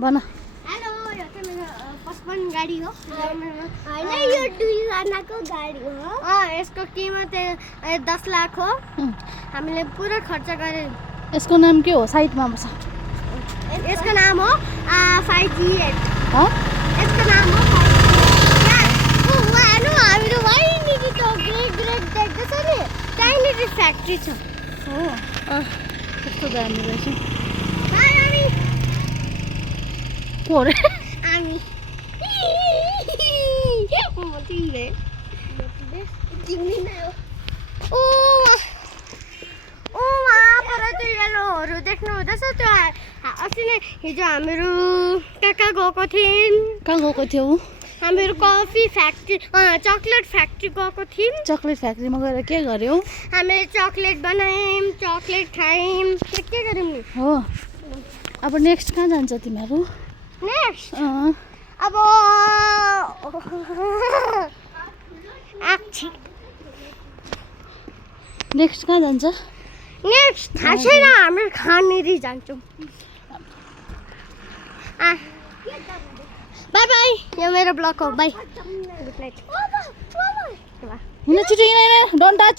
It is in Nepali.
भन हेलो यो चाहिँ मेरो पचपन गाडी हो होइन यो 2 जनाको गाडी हो यसको कीमत 10 लाख हो हामीले पुरा खर्च गरेर यसको नाम के हो साइडमा बस यसको नाम हो 5G8 ह यसको नाम हो 5G8 ओ वानु हाम्रो वहीँनिर त ग्रेट देख्दैछ नि त्यहीँनिर फ्याक्ट्री छ हो कस्तो दामी रहेछ बाई हामी को रे हामी म तिमीले तिमी ओ वहाँ पर त्यो येलोहरू देख्नु हुँदैछ त्यो अस्ति नै हिजो हामीहरू कहाँ गएको थियौँ कहाँ गएको थियौ हामीहरू कफी फ्याक्ट्री चक्लेट फ्याक्ट्री गएको थियौँ चक्लेट फ्याक्ट्रीमा गएर के गर्यौ हामीले चक्लेट बनायौँ चक्लेट खायौँ के गर्यौँ नि हो अब नेक्स्ट कहाँ जान्छ तिमीहरू नेक्स्ट अब आछि नेक्स्ट कहाँ जान्छ नेक्स्ट थाहा छैन हामी खानेरी जान्छौँ बाई बाई यो मेरो ब्लग हो बाई गुड नाइट हिँड छिटो हिँड डोन्ट टच